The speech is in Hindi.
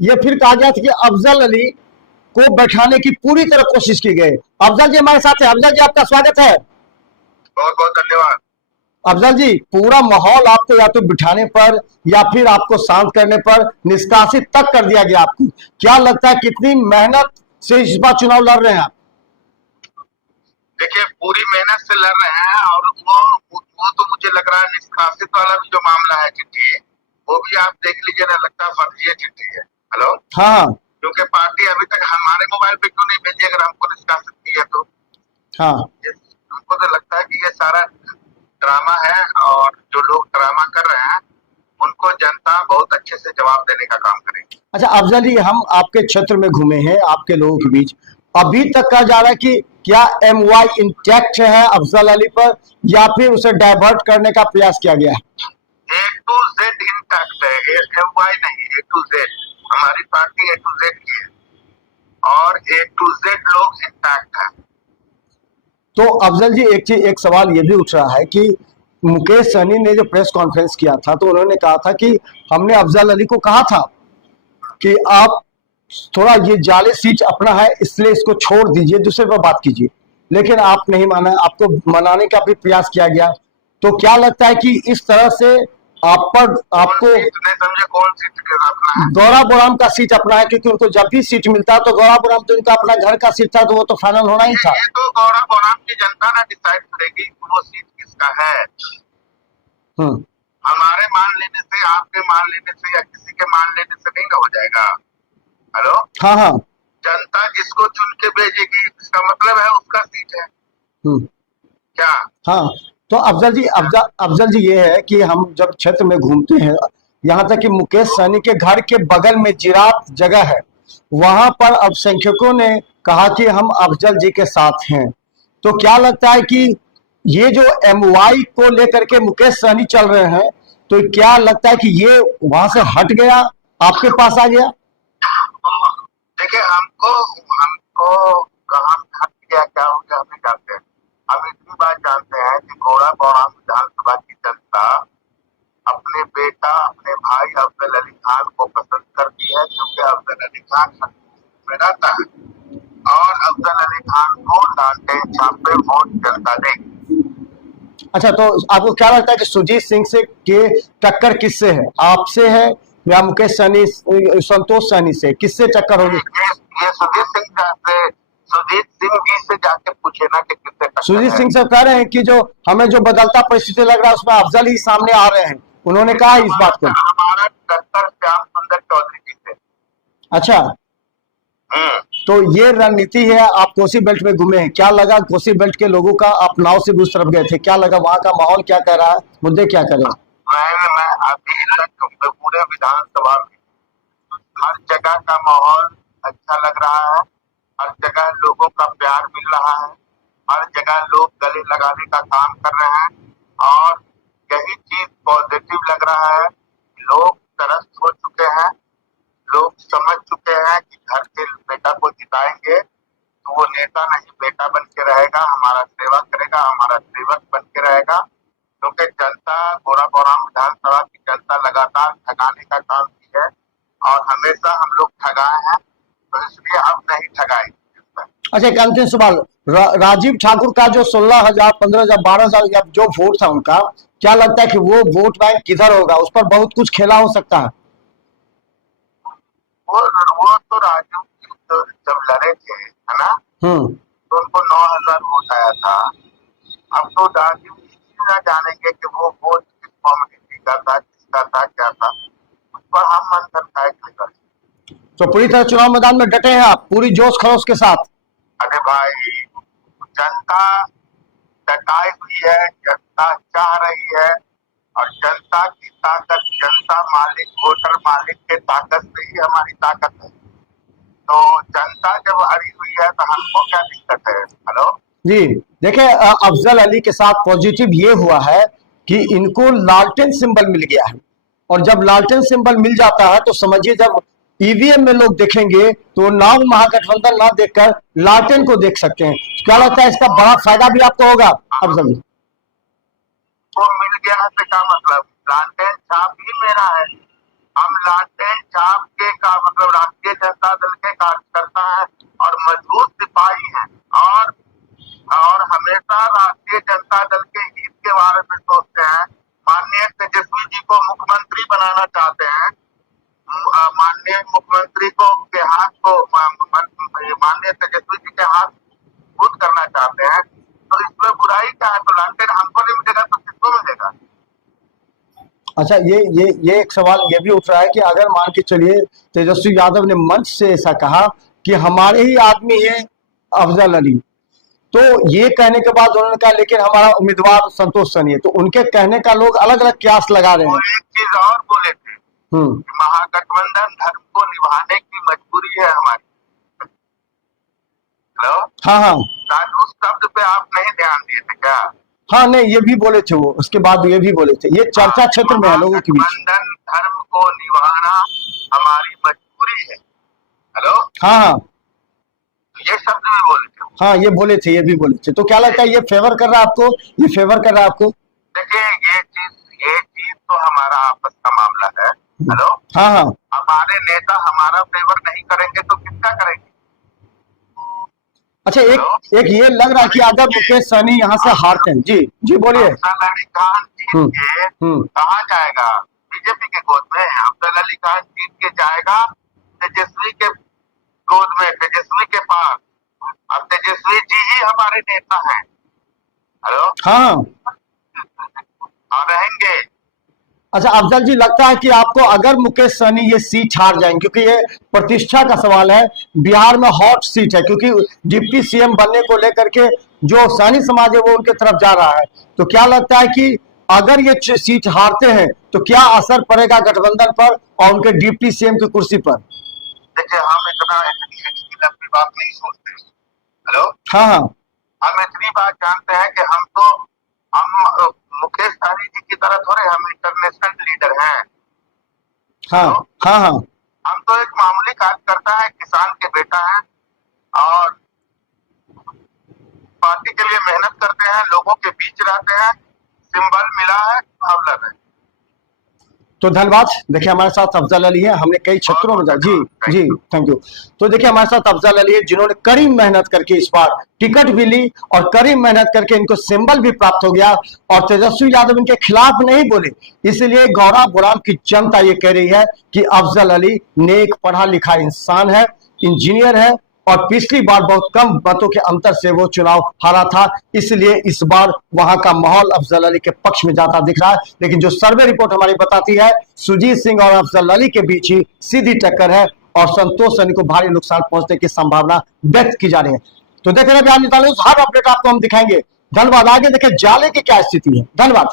ये फिर कहा गया था कि अफजल अली को बैठाने की पूरी तरह कोशिश की गई। अफजल जी हमारे साथ है। अफजल जी आपका स्वागत है। बहुत बहुत धन्यवाद। अफजल जी, पूरा माहौल आपको या तो बिठाने पर या फिर आपको शांत करने पर निष्कासित तक कर दिया गया। आपको क्या लगता है कितनी मेहनत से इस बार चुनाव लड़ रहे हैं आप? देखिए, पूरी मेहनत से लड़ रहे हैं और वो तो मुझे लग रहा है निष्कासित वाला भी जो मामला है चिट्ठी, वो भी आप देख लीजिए ना, लगता है फर्जी चिट्ठी है। हेलो। हाँ हाँ। क्योंकि पार्टी अभी तक हमारे मोबाइल पे क्यों नहीं भेजी अगर हमको निष्कासित किया तो? हाँ। हमको तो लगता है कि ये सारा ड्रामा है और जो लोग ड्रामा कर रहे हैं उनको जनता बहुत अच्छे से जवाब देने का काम करेगी। अच्छा अफजल जी, हम आपके क्षेत्र में घूमे हैं, आपके लोगों के बीच अभी तक कहा जा रहा है कि क्या MY इंटैक्ट है अफजल अली पर, या फिर उसे डाइवर्ट करने का प्रयास किया गया है? A to Z इंटैक्ट है, MY नहीं, A to Z। हमारी पार्टी A to Z की है और A to Z लोग इंटैक्ट है। तो अफजल जी, एक सवाल ये भी उठ रहा है कि मुकेश सहनी ने जो प्रेस कॉन्फ्रेंस किया था तो उन्होंने कहा था कि हमने अफजल अली को कहा था कि आप थोड़ा ये जाले सीट अपना है इसलिए इसको छोड़ दीजिए, दूसरे पर बात कीजिए, लेकिन आप नहीं माना, आपको मनाने का भी प्रयास किया गया। तो क्या लगता है कि इस तरह से आप पर आपको नहीं समझे, कौन सीट अपना है? गौरा बोराम का सीट अपना है, क्योंकि उनको जब भी सीट मिलता है तो गौरा बोराम तो इनका अपना घर का सीट था, तो वो तो फाइनल होना ही था। ये तो गौरव बोराम की जनता ना डिसाइड करेगी कि वो सीट किसका है। हम्म। हमारे मान लेने से, आपके मान लेने से या किसी के मान लेने से नहीं ना हो जाएगा। हेलो। हाँ हाँ। जनता जिसको चुन के भेजेगी इसका मतलब है उसका सीट है हम्म। क्या? हाँ। तो अफजल जी ये है कि हम जब क्षेत्र में घूमते हैं, यहाँ तक कि मुकेश सहनी के घर के बगल में जिराफ जगह है, वहां पर अल्पसंख्यकों ने कहा कि हम अफजल जी के साथ हैं। तो क्या लगता है कि ये जो MY को लेकर के मुकेश सहनी चल रहे हैं, तो क्या लगता है कि ये वहां से हट गया, आपके पास आ गया? देखिए, हमको हमको कहाँ से हट गया क्या हो गया हम नहीं जानते हैं। हम इतनी बात जानते हैं कि घोड़ा बौराम विधानसभा की जनता अपने बेटा, अपने भाई अफजल अली खान को पसंद करती है, क्योंकि अफजल अली खान में रहता है और अफजल अली खान को लालटेन छाप पे वोट जनता देगी। अच्छा, तो आपको क्या लगता है कि सुजीत सिंह से के टक्कर किससे है, आपसे है या मुकेश सहनी, संतोष सहनी से, किससे टक्कर होगी? ये सुजीत सिंह जी से जाके पूछे ना कि किससे टक्कर सुजीत है। सिंह से कह रहे हैं कि जो हमें जो बदलता परिस्थिति लग रहा है उसमें अफजल ही सामने आ रहे हैं, उन्होंने कहा इस बात को। हमारा टक्कर श्याम सुंदर चौधरी जी से। अच्छा, तो ये रणनीति है। आप कोसी बेल्ट में घूमे हैं, क्या लगा कोसी बेल्ट के लोगों का, आप नाव से उस तरफ गए थे, क्या लगा वहां का माहौल क्या कह रहा है, मुद्दे क्या करें? मैं अभी तक पूरे विधानसभा में हर जगह का माहौल अच्छा लग रहा है, हर जगह लोगों का प्यार मिल रहा है, हर जगह लोग गले लगाने का काम कर रहे हैं और यही चीज पॉजिटिव लग रहा है। लोग त्रस्त हो चुके हैं, लोग समझ चुके हैं कि घर के बेटा को जिताएंगे तो वो नेता नहीं बेटा बन के रहेगा, हमारा सेवा करेगा, हमारा सेवक बन के रहेगा। क्योंकि जनता, गोरा बोराम विधानसभा की जनता लगातार ठगाने का काम की है और हमेशा हम लोग ठगाए हैं, तो इसलिए अब नहीं ठगाएंगे। अच्छा, एक अंतिम सवाल, राजीव ठाकुर का जो 16,000, 15,000, 12,000 जो वोट था उनका, क्या लगता है कि वो वोट बैंक किधर होगा, उस पर बहुत कुछ खेला हो सकता है? वो तो राजू तो जब लड़े थे, है ना, तो उनको 9,000 वोट आया था। अब तो राजू ना जानेंगे कि वो वोट किस कम्युनिटी का था, किसका था, क्या था, उस पर हम मंथन तय करेंगे। तो पूरी तरह चुनाव मैदान में डटे हैं आप, पूरी जोश खरोश के साथ? अरे भाई, जनता डटाई हुई है, जनता चाह रही है और जनता की ताकत, जनता मालिक, वोटर मालिक के ताकत से ही हमारी ताकत है। तो जनता जब अड़ी हुई है तो हमको क्या दिक्कत है? हेलो जी, देखिए अफजल अली के साथ पॉजिटिव ये हुआ है कि इनको लालटेन सिंबल मिल गया है, और जब लालटेन सिंबल मिल जाता है तो समझिए जब EVM में लोग देखेंगे तो नाम महागठबंधन ना देखकर लालटेन को देख सकते हैं। क्या लगता है इसका बड़ा फायदा भी आपको होगा अफजल जी? वो मिल गया से का मतलब, लालटेन छाप ही मेरा है। हम लालटेन छाप के का मतलब अच्छा, ये एक सवाल ये भी उठ रहा है कि अगर मान के चलिए तेजस्वी यादव ने मंच से ऐसा कहा कि हमारे ही आदमी है अफजल अली, तो ये कहने के बाद उन्होंने कहा लेकिन हमारा उम्मीदवार संतोष सनी है, तो उनके कहने का लोग अलग अलग क्यास लगा रहे वो हैं। एक चीज और बोले थे हम्म। कि महागठबंधन धर्म को निभाने की मजबूरी है हमारी। हेलो, हाँ हाँ शायद उस शब्द पे आप नहीं ध्यान दिए थे क्या? हाँ, नहीं ये भी बोले थे वो, उसके बाद ये भी बोले थे, ये चर्चा क्षेत्र में है लोगों के बीच। महागठबंधन धर्म को निभाना हमारी मजबूरी है। हेलो, हाँ हाँ ये शब्द भी बोले थे। हाँ, ये बोले थे, ये भी बोले थे। तो क्या लगता है ये फेवर कर रहा है आपको, ये फेवर कर रहा है आपको? देखिए, ये चीज तो हमारा आपस का मामला है। हेलो, हाँ हाँ हमारे नेता हमारा फेवर नहीं करेंगे तो किसका करेंगे? अच्छा, एक ये लग रहा है कि अगर मुकेश सहनी यहाँ से हारते हैं, जी जी बोलिए। अफजल अली खान जीत के कहाँ जाएगा? बीजेपी के गोद में। अफजल अली खान जीत के जाएगा तेजस्वी के गोद में, तेजस्वी के पास। अब तेजस्वी जी ही हमारे नेता हैं। हेलो, हाँ और रहेंगे। अच्छा, अफजल जी लगता है कि आपको अगर मुकेश सहनी ये सीट हार जाएंगे, क्योंकि ये प्रतिष्ठा का सवाल है, बिहार में हॉट सीट है, क्योंकि डिप्टी सीएम बनने को लेकर के जो सहनी समाज है वो उनके तरफ जा रहा है, तो क्या लगता है कि अगर ये सीट हारते हैं तो क्या असर पड़ेगा गठबंधन पर और उनके डिप्टी सीएम की कुर्सी पर? देखिए, हम इतनी लंबी बात नहीं सोचते। हेलो, हाँ हाँ हम इतनी बात जानते हैं कि हम मुकेश सहनी जी की तरह थोड़े, हम इंटरनेशनल लीडर हैं। हाँ हाँ हाँ हम तो एक मामूली कार्यकर्ता है, किसान के बेटा है, और पार्टी के लिए मेहनत करते हैं, लोगों के बीच रहते हैं। सिंबल मिला है, अफजल है। तो धन्यवाद। देखिए हमारे साथ अफजल अली है, हमने कई क्षेत्रों में जी जी थैंक यू। तो देखिए हमारे साथ अफजल अली है जिन्होंने कड़ी मेहनत करके इस बार टिकट भी ली और कड़ी मेहनत करके इनको सिंबल भी प्राप्त हो गया, और तेजस्वी यादव इनके खिलाफ नहीं बोले, इसलिए गौरा बुराम की जनता ये कह रही है कि अफजल अली नेक पढ़ा लिखा इंसान है, इंजीनियर है, और पिछली बार बहुत कम मतों के अंतर से वो चुनाव हारा था, इसलिए इस बार वहां का माहौल अफजल अली के पक्ष में जाता दिख रहा है। लेकिन जो सर्वे रिपोर्ट हमारी बताती है सुजीत सिंह और अफजल अली के बीच ही सीधी टक्कर है और संतोष सनी को भारी नुकसान पहुंचने की संभावना व्यक्त की जा रही है। तो देख रहे हैं हर अपडेट आपको हम दिखाएंगे। धन्यवाद। आगे देखें जाले की क्या स्थिति है। धन्यवाद।